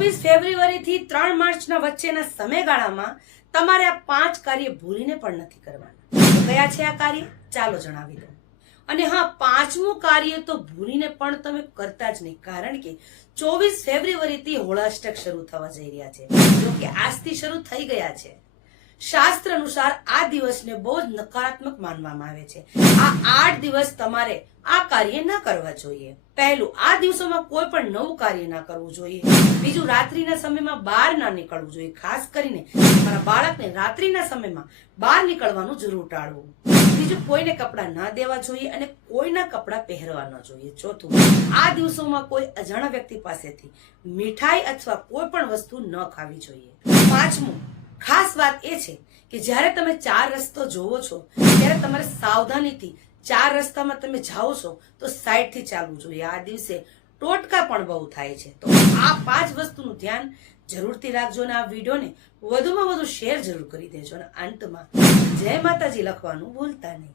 24 ફેબ્રુઆરીથી 3 માર્ચના વચ્ચેના સમયગાળામાં તમારે આ 5 કાર્ય ભૂલીને પણ નથી કરવાના. કયા છે આ કાર્ય? ચાલો જણાવી દઉં. અને હા, 5મું કાર્ય તો ભૂલીને પણ તમે કરતા જ નહીં, કારણ કે 24 ફેબ્રુઆરીથી હોળાષ્ટક શરૂ થવા જઈ રહ્યા છે. જો કે આજથી શરૂ થઈ ગયા છે. શાસ્ત્ર અનુસાર આ દિવસને બહુ જ નકારાત્મક માનવામાં આવે છે. આ 8 દિવસ તમારે આ કાર્ય ન કરવા જોઈએ. પહેલું, આ દિવસોમાં કોઈ પણ નવું કાર્ય ના કરવું જોઈએ. બીજું, રાત્રિના સમયમાં બહાર ના નીકળવું જોઈએ. ખાસ કરીને તમારા બાળકને રાત્રિના સમયમાં બહાર નીકળવાનું જરૂર ટાળવું. બીજું, કોઈને કપડાં ના દેવા જોઈએ અને કોઈના કપડાં પહેરવા ન જોઈએ. ચોથું, આ દિવસોમાં કોઈ અજાણ્યા વ્યક્તિ પાસેથી મીઠાઈ અથવા કોઈ પણ વસ્તુ ન ખાવી જોઈએ. પાંચમું, ખાસ વાત એ છે કે જ્યારે તમે 4 રસ્તો જોવો છો ત્યારે તમારે સાવધાનીથી 4 રસ્તામાં તમે જાઓ છો તો સાઈડથી ચાલવું જોઈએ. આ દિવસે ટોટકા પણ બહુ થાય છે. તો આ 5 વસ્તુનું ધ્યાન જરૂરથી રાખજો અને આ વિડીયોને વધુમાં વધુ શેર જરૂર કરી દેજો. અને અંતમાં જય માતાજી લખવાનું ભૂલતા નહીં.